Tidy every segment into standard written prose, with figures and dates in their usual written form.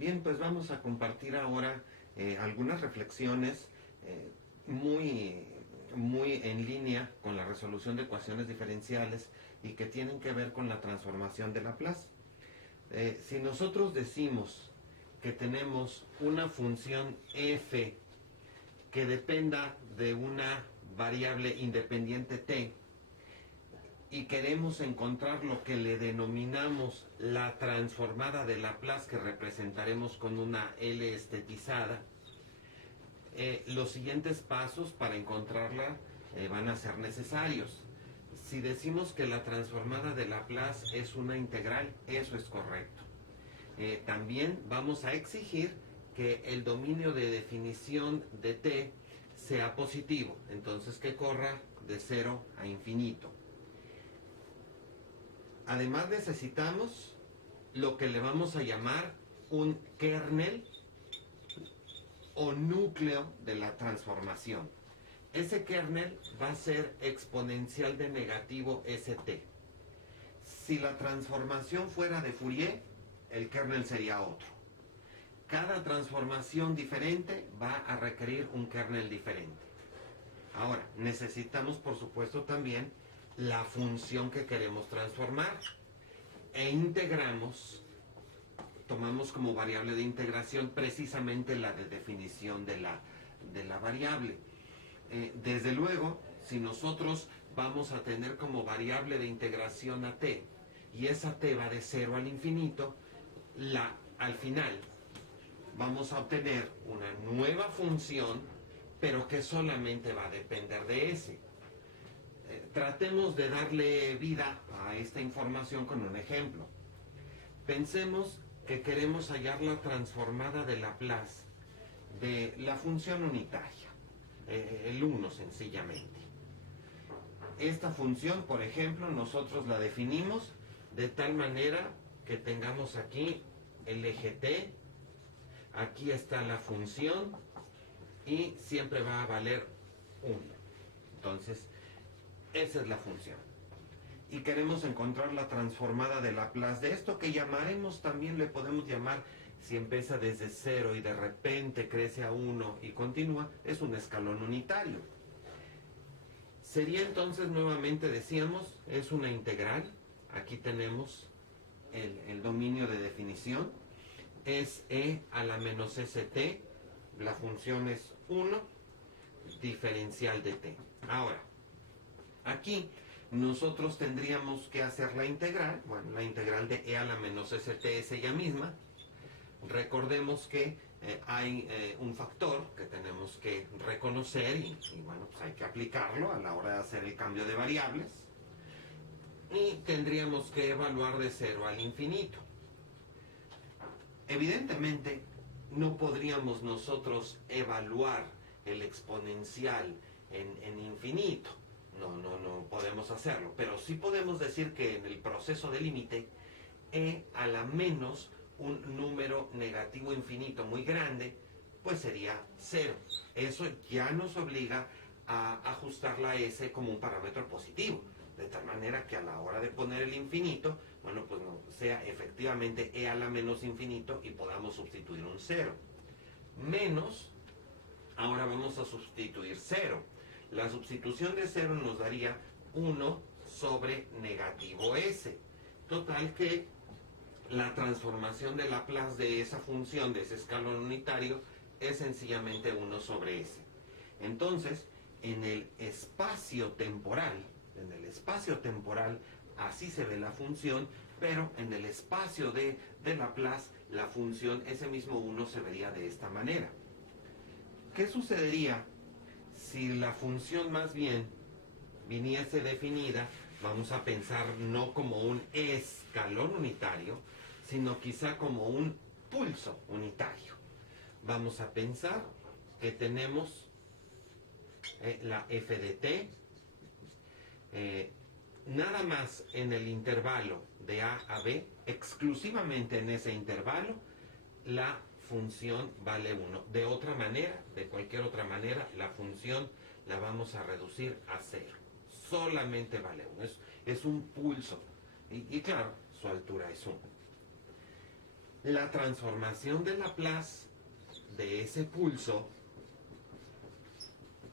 Bien, pues vamos a compartir ahora algunas reflexiones muy en línea con la resolución de ecuaciones diferenciales y que tienen que ver con la transformación de Laplace. Si nosotros decimos que tenemos una función f que dependa de una variable independiente t y queremos encontrar lo que le denominamos la transformada de Laplace, que representaremos con una L estetizada, los siguientes pasos para encontrarla van a ser necesarios. Si decimos que la transformada de Laplace es una integral, eso es correcto. También vamos a exigir que el dominio de definición de t sea positivo, entonces que corra de 0 a infinito. Además necesitamos lo que le vamos a llamar un kernel o núcleo de la transformación. Ese kernel va a ser exponencial de negativo st. Si la transformación fuera de Fourier, el kernel sería otro. Cada transformación diferente va a requerir un kernel diferente. Ahora, necesitamos por supuesto también la función que queremos transformar e integramos, tomamos como variable de integración precisamente la de definición de la variable. Desde luego, si nosotros vamos a tener como variable de integración a t y esa t va de 0 al infinito, al final vamos a obtener una nueva función, pero que solamente va a depender de s. Tratemos de darle vida a esta información con un ejemplo. Pensemos que queremos hallar la transformada de Laplace de la función unitaria, el 1 sencillamente. Esta función, por ejemplo, nosotros la definimos de tal manera que tengamos aquí el eje t, aquí está la función y siempre va a valer 1. Entonces, esa es la función. Y queremos encontrar la transformada de Laplace de esto, que llamaremos, también le podemos llamar, si empieza desde 0 y de repente crece a 1 y continúa, es un escalón unitario. Sería entonces, nuevamente decíamos, es una integral. Aquí tenemos el dominio de definición. Es e a la menos st, la función es 1, diferencial de t. Ahora, aquí nosotros tendríamos que hacer la integral. Bueno, la integral de e a la menos st es ella misma. Recordemos que hay un factor que tenemos que reconocer y bueno, pues hay que aplicarlo a la hora de hacer el cambio de variables. Y tendríamos que evaluar de 0 al infinito. Evidentemente, no podríamos nosotros evaluar el exponencial en infinito. No podemos hacerlo, pero sí podemos decir que en el proceso de límite, e a la menos un número negativo infinito muy grande, pues sería 0. Eso ya nos obliga a ajustar la s como un parámetro positivo, de tal manera que a la hora de poner el infinito, bueno, pues no sea efectivamente e a la menos infinito y podamos sustituir un 0. Menos, ahora vamos a sustituir 0. La sustitución de 0 nos daría 1 sobre negativo s. Total que la transformación de Laplace de esa función, de ese escalón unitario, es sencillamente 1 sobre s. Entonces, en el espacio temporal, así se ve la función, pero en el espacio de Laplace, la función, ese mismo 1 se vería de esta manera. ¿Qué sucedería si la función más bien viniese definida, vamos a pensar no como un escalón unitario, sino quizá como un pulso unitario? Vamos a pensar que tenemos la f de t, nada más en el intervalo de a a b, exclusivamente en ese intervalo, la función vale 1. De otra manera, de cualquier otra manera, la función la vamos a reducir a 0. Solamente vale 1. Es un pulso. Y claro, su altura es 1. La transformación de Laplace de ese pulso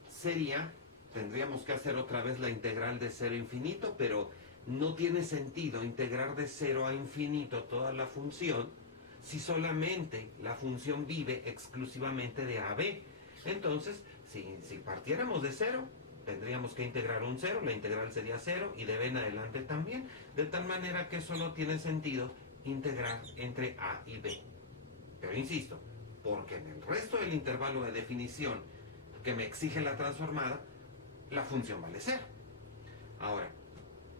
sería, tendríamos que hacer otra vez la integral de 0 a infinito, pero no tiene sentido integrar de 0 a infinito toda la función si solamente la función vive exclusivamente de a a b. Entonces, si partiéramos de 0, tendríamos que integrar un 0, la integral sería 0 y de b en adelante también, de tal manera que solo tiene sentido integrar entre a y b. Pero insisto, porque en el resto del intervalo de definición que me exige la transformada, la función vale 0. Ahora,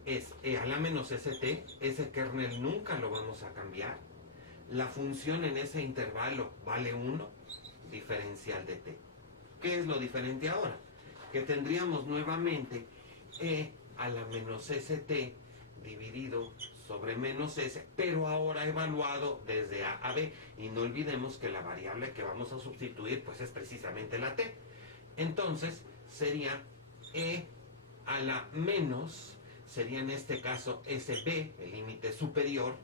es e a la menos st, ese kernel nunca lo vamos a cambiar. La función en ese intervalo vale 1, diferencial de t. ¿Qué es lo diferente ahora? Que tendríamos nuevamente e a la menos st dividido sobre menos s, pero ahora evaluado desde a a b. Y no olvidemos que la variable que vamos a sustituir pues es precisamente la t. Entonces sería e a la menos, sería en este caso sb, el límite superior,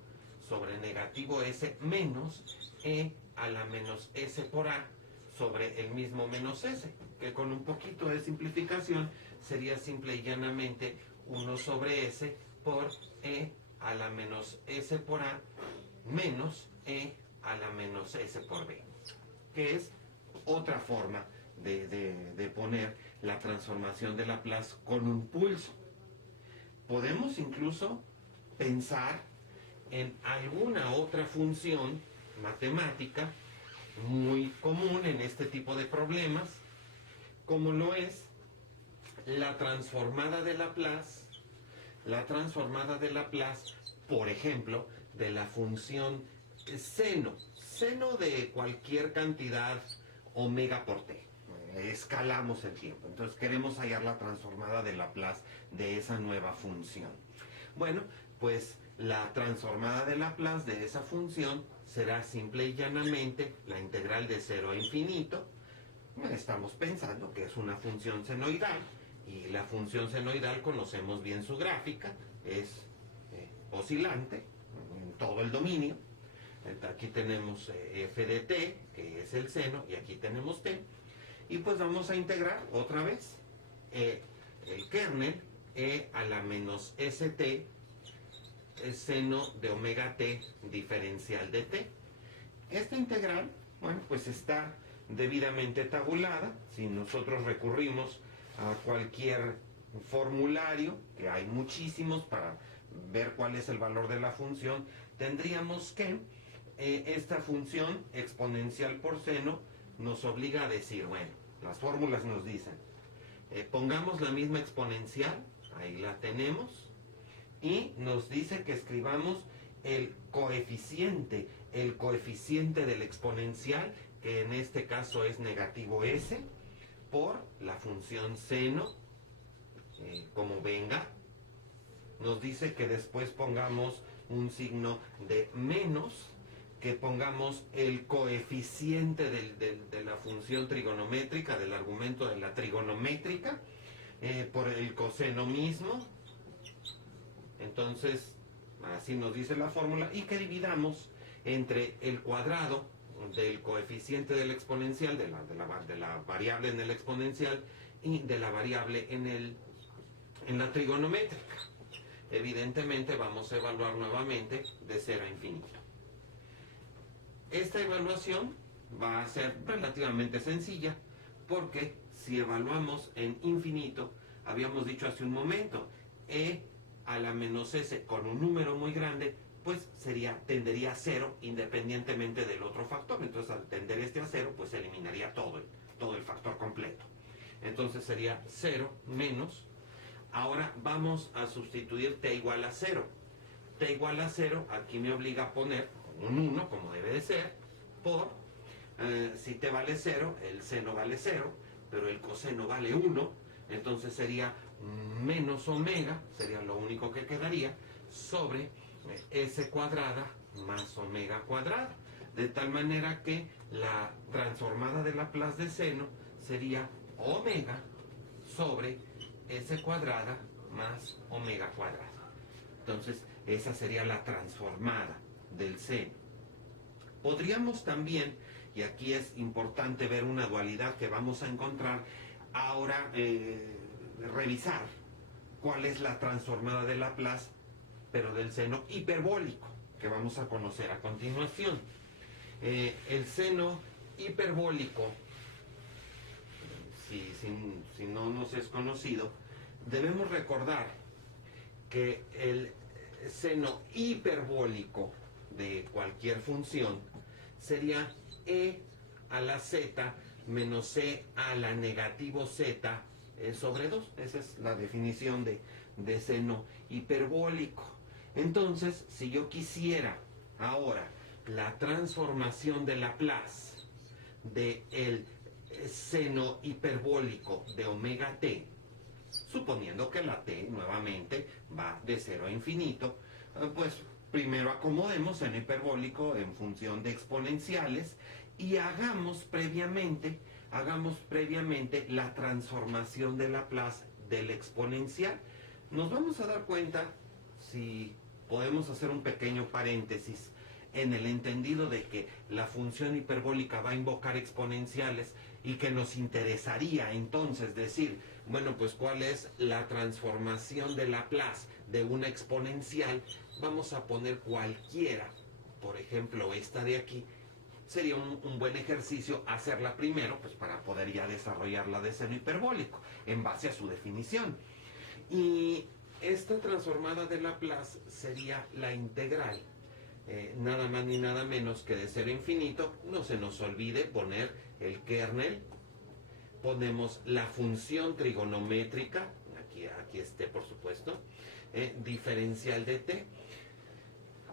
sobre negativo s menos e a la menos s por a sobre el mismo menos s, que con un poquito de simplificación sería simple y llanamente 1 sobre s por e a la menos s por a menos e a la menos s por b, que es otra forma de poner la transformación de Laplace con un pulso. Podemos incluso pensar en alguna otra función matemática muy común en este tipo de problemas, como lo es la transformada de Laplace, por ejemplo, de la función seno de cualquier cantidad omega por t. Escalamos el tiempo, entonces queremos hallar la transformada de Laplace de esa nueva función. Bueno, pues la transformada de Laplace de esa función será simple y llanamente la integral de 0 a infinito. Estamos pensando que es una función senoidal, y la función senoidal conocemos bien su gráfica, es oscilante en todo el dominio. Aquí tenemos f de t, que es el seno, y aquí tenemos t. Y pues vamos a integrar otra vez el kernel e a la menos st seno de omega t diferencial de t. Esta integral, bueno, pues está debidamente tabulada. Si nosotros recurrimos a cualquier formulario, que hay muchísimos para ver cuál es el valor de la función, tendríamos que esta función exponencial por seno nos obliga a decir, bueno, las fórmulas nos dicen, pongamos la misma exponencial, ahí la tenemos, y nos dice que escribamos el coeficiente del exponencial, que en este caso es negativo s, por la función seno, como venga. Nos dice que después pongamos un signo de menos, que pongamos el coeficiente de la función trigonométrica, del argumento de la trigonométrica, por el coseno mismo. Entonces, así nos dice la fórmula, y que dividamos entre el cuadrado del coeficiente del exponencial, de la variable en el exponencial, y de la variable en la trigonométrica. Evidentemente vamos a evaluar nuevamente de 0 a infinito. Esta evaluación va a ser relativamente sencilla, porque si evaluamos en infinito, habíamos dicho hace un momento, e a la menos s con un número muy grande, pues tendería a 0 independientemente del otro factor. Entonces, al tender este a 0, pues eliminaría todo el factor completo. Entonces sería 0 menos. Ahora vamos a sustituir t igual a 0. T igual a 0, aquí me obliga a poner un 1, como debe de ser, por, si t vale 0, el seno vale 0, pero el coseno vale 1, entonces sería menos omega, sería lo único que quedaría, sobre s cuadrada más omega cuadrada. De tal manera que la transformada de Laplace de seno sería omega sobre s cuadrada más omega cuadrada. Entonces, esa sería la transformada del seno. Podríamos también, y aquí es importante ver una dualidad que vamos a encontrar, ahora revisar cuál es la transformada de Laplace, pero del seno hiperbólico, que vamos a conocer a continuación. El seno hiperbólico, si no nos es conocido, debemos recordar que el seno hiperbólico de cualquier función sería e a la z menos e a la negativo z sobre 2. Esa es la definición de seno hiperbólico. Entonces, si yo quisiera ahora la transformación de Laplace de el seno hiperbólico de omega t, suponiendo que la t nuevamente va de 0 a infinito, pues primero acomodemos en hiperbólico en función de exponenciales y hagamos previamente la transformación de Laplace del exponencial. Nos vamos a dar cuenta, si podemos hacer un pequeño paréntesis, en el entendido de que la función hiperbólica va a invocar exponenciales y que nos interesaría entonces decir, bueno, pues cuál es la transformación de Laplace de una exponencial. Vamos a poner cualquiera, por ejemplo esta de aquí. Sería un buen ejercicio hacerla primero, pues para poder ya desarrollar la de seno hiperbólico en base a su definición. Y esta transformada de Laplace sería la integral, nada más ni nada menos que de 0 a infinito. No se nos olvide poner el kernel, ponemos la función trigonométrica, aquí esté por supuesto, diferencial de t.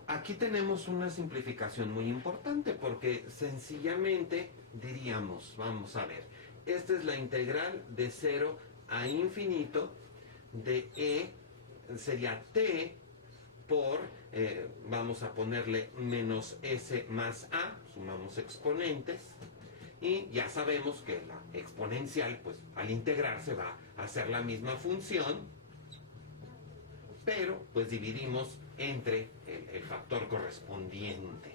Aquí tenemos una simplificación muy importante porque sencillamente diríamos, vamos a ver, esta es la integral de 0 a infinito de e, sería t por, vamos a ponerle menos s más a, sumamos exponentes, y ya sabemos que la exponencial, pues al integrarse va a ser la misma función, pero pues dividimos entre el factor correspondiente.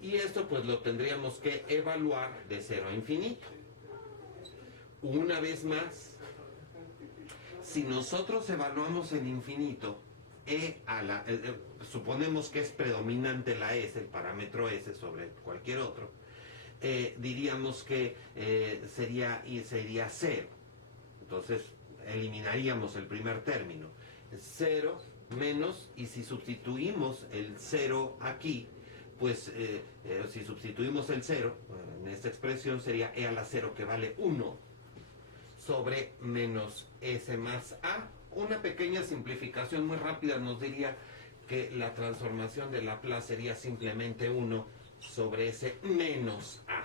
Y esto pues lo tendríamos que evaluar de 0 a infinito. Una vez más, si nosotros evaluamos en infinito, suponemos que es predominante la s, el parámetro s sobre cualquier otro, diríamos que sería 0. Entonces eliminaríamos el primer término. 0 menos, y si sustituimos el 0 aquí, pues si sustituimos el 0 en esta expresión sería e a la 0, que vale 1 sobre menos s más a. Una pequeña simplificación muy rápida nos diría que la transformación de Laplace sería simplemente 1 sobre s menos a.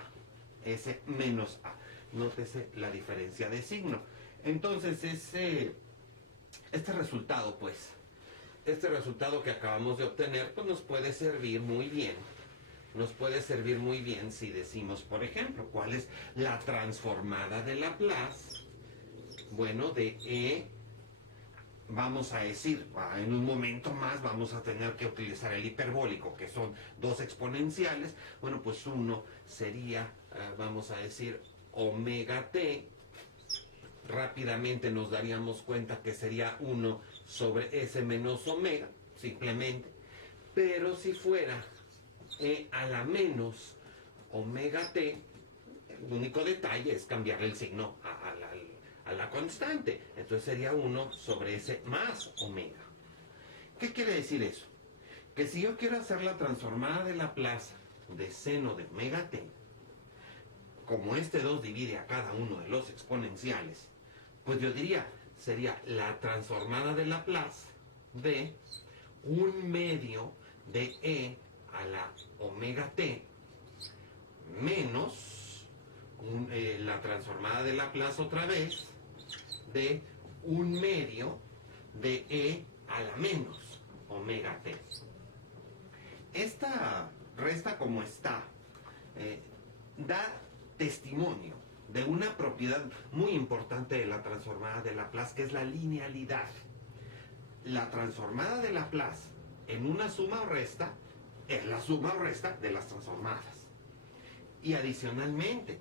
S menos a. Nótese la diferencia de signo. Entonces este resultado, pues, este resultado que acabamos de obtener, pues nos puede servir muy bien. Nos puede servir muy bien si decimos, por ejemplo, cuál es la transformada de Laplace. Bueno, de e, vamos a decir, en un momento más vamos a tener que utilizar el hiperbólico, que son dos exponenciales. Bueno, pues uno sería, vamos a decir, omega t. Rápidamente nos daríamos cuenta que sería 1 sobre s menos omega, simplemente. Pero si fuera e a la menos omega t, el único detalle es cambiar el signo a la constante. Entonces sería 1 sobre s más omega. ¿Qué quiere decir eso? Que si yo quiero hacer la transformada de Laplace de seno de omega t, como este 2 divide a cada uno de los exponenciales, pues yo diría, sería la transformada de Laplace de 1/2 de e a la omega t menos la transformada de Laplace otra vez de 1/2 de e a la menos omega t. Esta resta como está da testimonio de una propiedad muy importante de la transformada de Laplace, que es la linealidad. La transformada de Laplace en una suma o resta es la suma o resta de las transformadas. Y adicionalmente,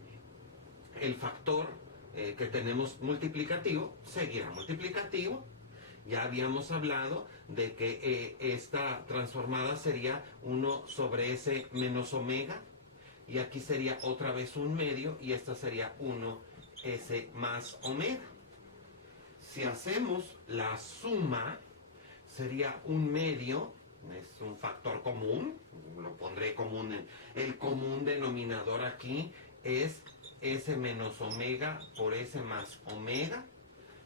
el factor que tenemos multiplicativo seguirá multiplicativo. Ya habíamos hablado de que esta transformada sería 1 sobre s menos omega, y aquí sería otra vez un medio, y esta sería 1s más omega. Si hacemos la suma, sería un medio, es un factor común, lo pondré común, el común denominador aquí es s menos omega por s más omega.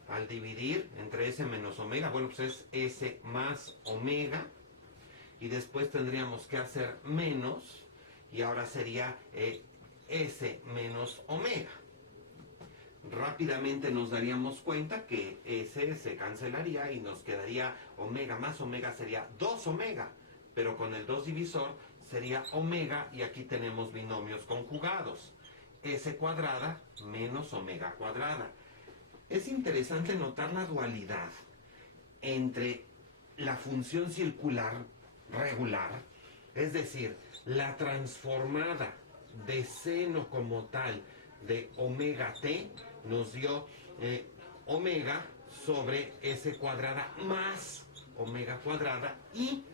Al dividir entre s menos omega, bueno, pues es s más omega, y después tendríamos que hacer menos, y ahora sería s menos omega. Rápidamente nos daríamos cuenta que s se cancelaría y nos quedaría omega más omega sería 2 omega, pero con el 2 divisor sería omega, y aquí tenemos binomios conjugados, s cuadrada menos omega cuadrada. Es interesante notar la dualidad entre la función circular regular, es decir, la transformada de seno como tal de omega t nos dio omega sobre s cuadrada más omega cuadrada, y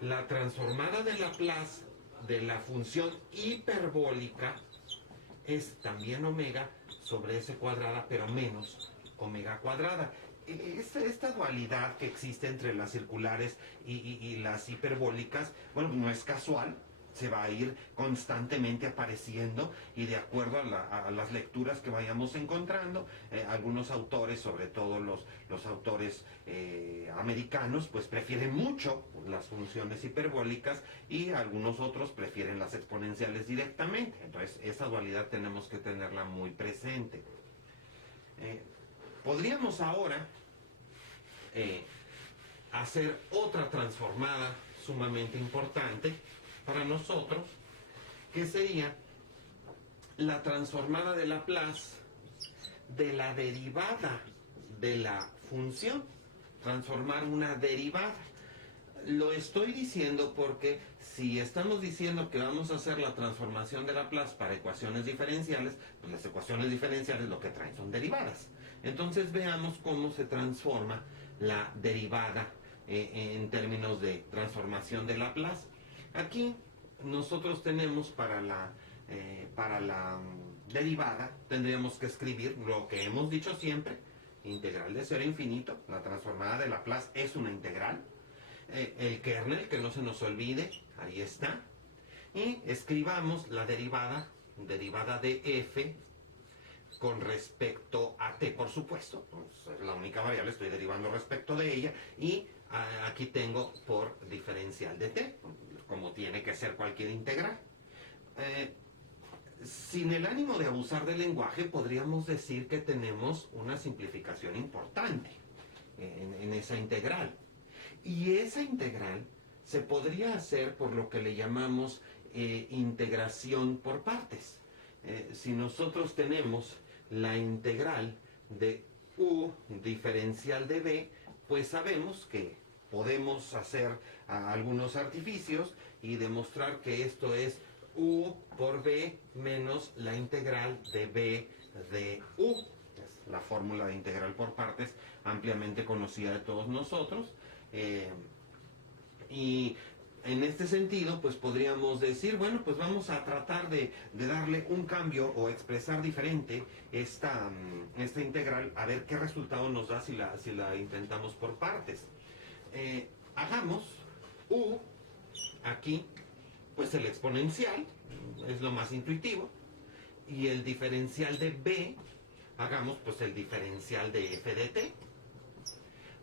la transformada de Laplace de la función hiperbólica es también omega sobre s cuadrada, pero menos omega cuadrada. Esta dualidad que existe entre las circulares y las hiperbólicas, bueno, no es casual, se va a ir constantemente apareciendo, y de acuerdo a las lecturas que vayamos encontrando, algunos autores, sobre todo los autores americanos, pues prefieren mucho las funciones hiperbólicas, y algunos otros prefieren las exponenciales directamente. Entonces, esa dualidad tenemos que tenerla muy presente. Podríamos ahora hacer otra transformada sumamente importante para nosotros, que sería la transformada de Laplace de la derivada de la función. Transformar una derivada. Lo estoy diciendo porque si estamos diciendo que vamos a hacer la transformación de Laplace para ecuaciones diferenciales, pues las ecuaciones diferenciales lo que traen son derivadas. Entonces veamos cómo se transforma la derivada en términos de transformación de Laplace. Aquí nosotros tenemos para la derivada, tendríamos que escribir lo que hemos dicho siempre: integral de 0 a infinito. La transformada de Laplace es una integral. El kernel, que no se nos olvide, ahí está. Y escribamos la derivada de f con respecto a t, por supuesto. Pues es la única variable, estoy derivando respecto de ella, y aquí tengo por diferencial de t, como tiene que ser cualquier integral. Sin el ánimo de abusar del lenguaje, podríamos decir que tenemos una simplificación importante en esa integral. Y esa integral se podría hacer por lo que le llamamos integración por partes. Si nosotros tenemos la integral de u diferencial de b, pues sabemos que podemos hacer algunos artificios y demostrar que esto es u por b menos la integral de b de u. Es la fórmula de integral por partes ampliamente conocida de todos nosotros. Y en este sentido, pues podríamos decir, bueno, pues vamos a tratar de darle un cambio o expresar diferente esta integral, a ver qué resultado nos da si la intentamos por partes. Hagamos u aquí, pues el exponencial, es lo más intuitivo, y el diferencial de b, hagamos pues el diferencial de f de t.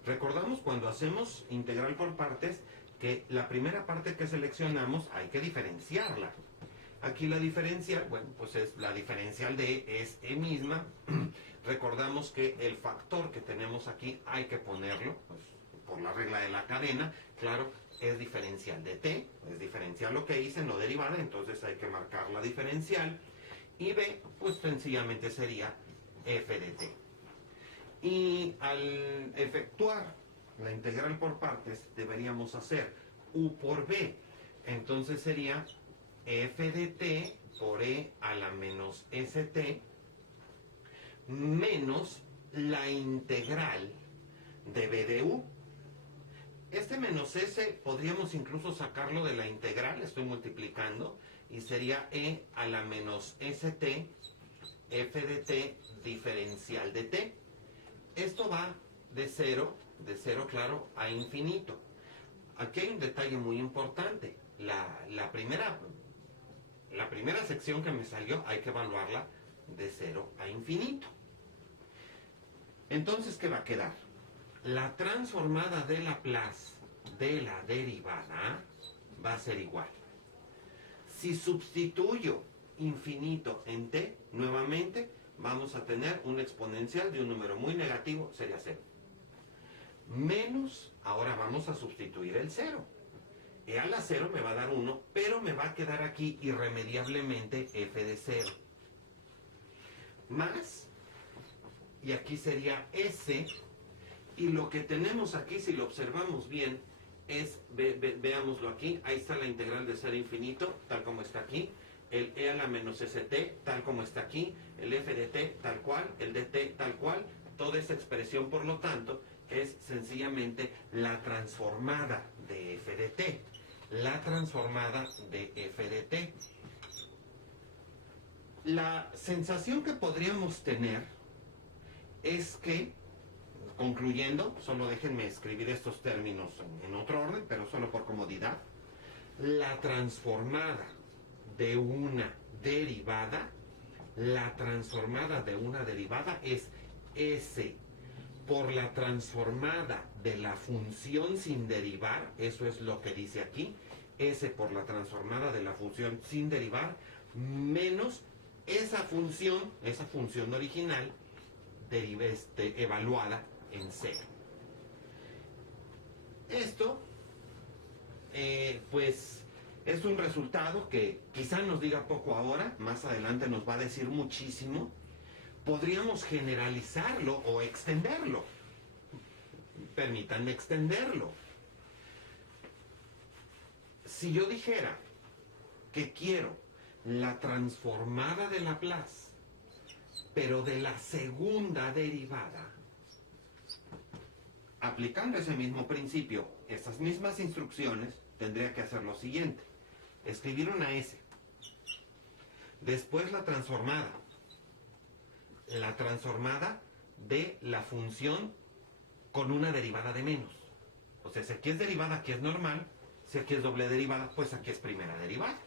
Recordamos cuando hacemos integral por partes que la primera parte que seleccionamos hay que diferenciarla. Aquí la diferencial, bueno, pues es la diferencial de es e misma. Recordamos que el factor que tenemos aquí hay que ponerlo, pues, por la regla de la cadena, claro, es diferencial de t, es diferencial lo que hice, no derivada, entonces hay que marcar la diferencial. Y b, pues sencillamente sería f de t. Y al efectuar la integral por partes, deberíamos hacer u por b. Entonces sería f de t por e a la menos st menos la integral de b de u. Este menos s podríamos incluso sacarlo de la integral, estoy multiplicando, y sería e a la menos st f de t diferencial de t. Esto va de cero, claro, a infinito. Aquí hay un detalle muy importante. La primera sección que me salió hay que evaluarla de 0 a infinito. Entonces, ¿qué va a quedar? La transformada de Laplace de la derivada va a ser igual. Si sustituyo infinito en t, nuevamente vamos a tener un exponencial de un número muy negativo, sería 0. Menos, ahora vamos a sustituir el 0. E a la 0 me va a dar 1, pero me va a quedar aquí irremediablemente f de 0. Más, y aquí sería s, y lo que tenemos aquí, si lo observamos bien, es, veámoslo aquí, ahí está la integral de 0 a infinito, tal como está aquí, el e a la menos st, tal como está aquí, el f de t tal cual, el de t tal cual, toda esa expresión, por lo tanto, es sencillamente la transformada de f de t. La transformada de f de t. La sensación que podríamos tener es que, concluyendo, solo déjenme escribir estos términos en otro orden, pero solo por comodidad, la transformada de una derivada, es s por la transformada de la función sin derivar, eso es lo que dice aquí, s por la transformada de la función sin derivar, menos esa función original evaluada en 0. Esto, pues, es un resultado que quizá nos diga poco ahora, más adelante nos va a decir muchísimo. Podríamos generalizarlo o extenderlo. Permítanme extenderlo. Si yo dijera que quiero la transformada de Laplace, pero de la segunda derivada, aplicando ese mismo principio, esas mismas instrucciones, tendría que hacer lo siguiente. Escribir una S. Después la transformada de la función con una derivada de menos. O sea, si aquí es derivada, aquí es normal. Si aquí es doble derivada, pues aquí es primera derivada.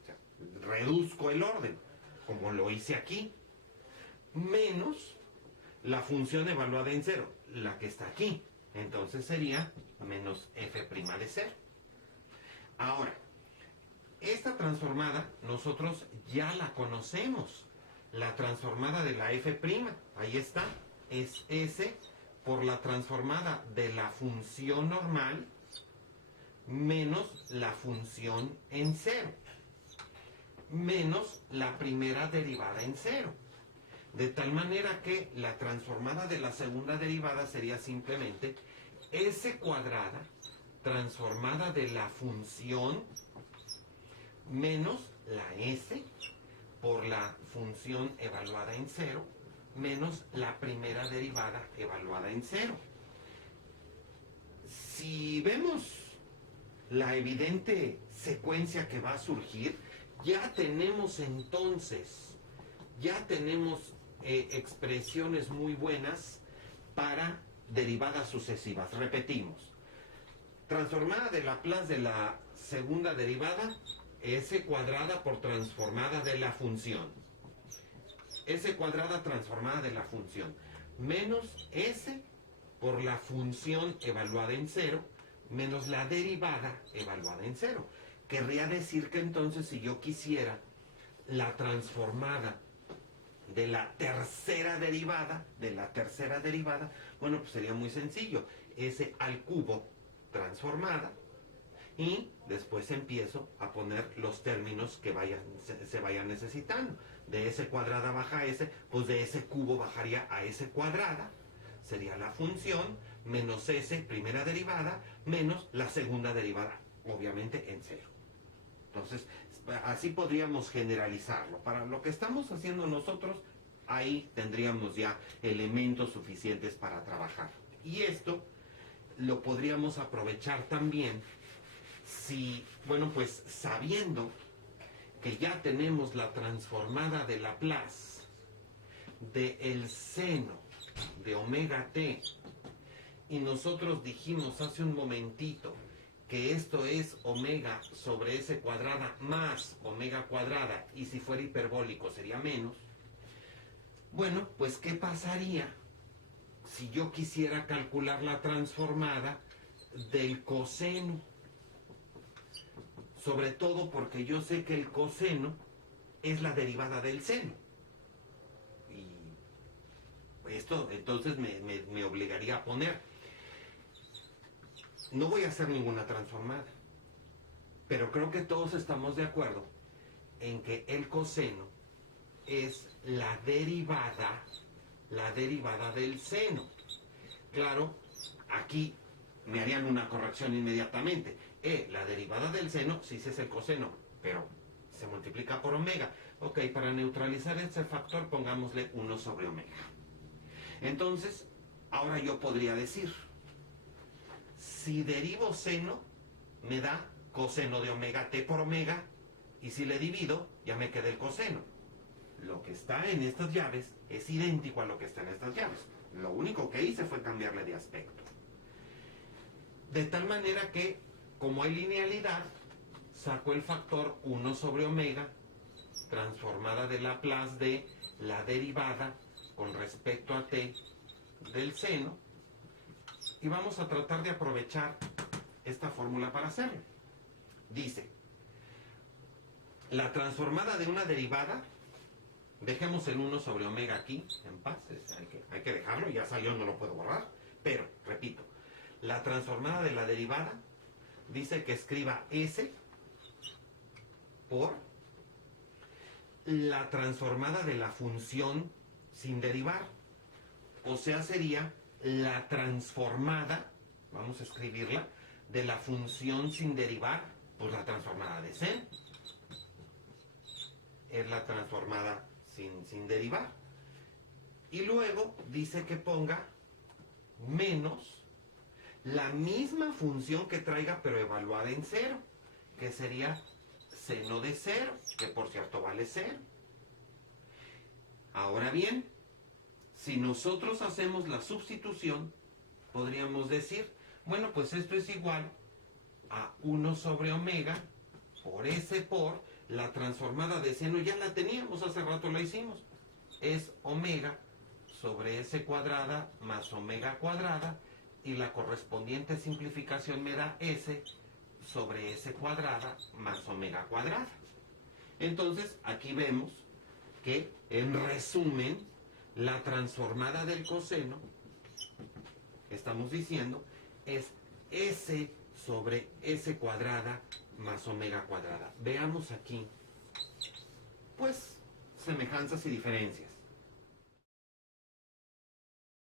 O sea, reduzco el orden, como lo hice aquí. Menos la función evaluada en 0, la que está aquí. Entonces sería menos f' de 0. Ahora, esta transformada nosotros ya la conocemos. La transformada de la f', ahí está, es s por la transformada de la función normal menos la función en 0, menos la primera derivada en 0. De tal manera que la transformada de la segunda derivada sería simplemente s cuadrada transformada de la función menos la s por la función evaluada en 0 menos la primera derivada evaluada en 0. Si vemos la evidente secuencia que va a surgir, ya tenemos entonces, expresiones muy buenas para derivadas sucesivas. Repetimos. Transformada de Laplace de la segunda derivada, s cuadrada por transformada de la función. S cuadrada transformada de la función. Menos s por la función evaluada en 0, menos la derivada evaluada en 0. Querría decir que entonces, si yo quisiera la transformada de la tercera derivada, bueno, pues sería muy sencillo. S al cubo transformada, y después empiezo a poner los términos que se vayan necesitando. De s cuadrada baja s, pues de s cubo bajaría a s cuadrada, sería la función, menos s primera derivada, menos la segunda derivada obviamente en cero. Entonces, así podríamos generalizarlo. Para lo que estamos haciendo nosotros, ahí tendríamos ya elementos suficientes para trabajar. Y esto lo podríamos aprovechar también si, bueno, pues sabiendo que ya tenemos la transformada de Laplace del seno de omega t, y nosotros dijimos hace un momentito que esto es omega sobre s cuadrada más omega cuadrada, y si fuera hiperbólico sería menos. Bueno, pues ¿qué pasaría si yo quisiera calcular la transformada del coseno? Sobre todo porque yo sé que el coseno es la derivada del seno. Y esto entonces me obligaría a poner. No voy a hacer ninguna transformada, pero creo que todos estamos de acuerdo en que el coseno es la derivada del seno. Claro, aquí me harían una corrección inmediatamente. La derivada del seno, sí, es el coseno, pero se multiplica por omega. Ok, para neutralizar ese factor pongámosle 1 sobre omega. Entonces, ahora yo podría decir, si derivo seno, me da coseno de omega t por omega, y si le divido, ya me queda el coseno. Lo que está en estas llaves es idéntico a lo que está en estas llaves. Lo único que hice fue cambiarle de aspecto. De tal manera que, como hay linealidad, saco el factor 1 sobre omega, transformada de Laplace de la derivada con respecto a t del seno, y vamos a tratar de aprovechar esta fórmula para hacerlo. Dice, la transformada de una derivada, dejemos el 1 sobre omega aquí, en paz, hay que dejarlo, ya salió, no lo puedo borrar, pero, repito, la transformada de la derivada dice que escriba S por la transformada de la función sin derivar. O sea, sería la transformada, vamos a escribirla, de la función sin derivar, pues la transformada de seno. Es la transformada sin derivar. Y luego dice que ponga menos la misma función que traiga, pero evaluada en cero, que sería seno de cero, que por cierto vale cero. Ahora bien, si nosotros hacemos la sustitución, podríamos decir, bueno, pues esto es igual a 1 sobre omega por S por la transformada de seno, ya la teníamos, hace rato la hicimos, es omega sobre S cuadrada más omega cuadrada, y la correspondiente simplificación me da S sobre S cuadrada más omega cuadrada. Entonces, aquí vemos que, en resumen, la transformada del coseno, estamos diciendo, es S sobre S cuadrada más omega cuadrada. Veamos aquí, pues, semejanzas y diferencias.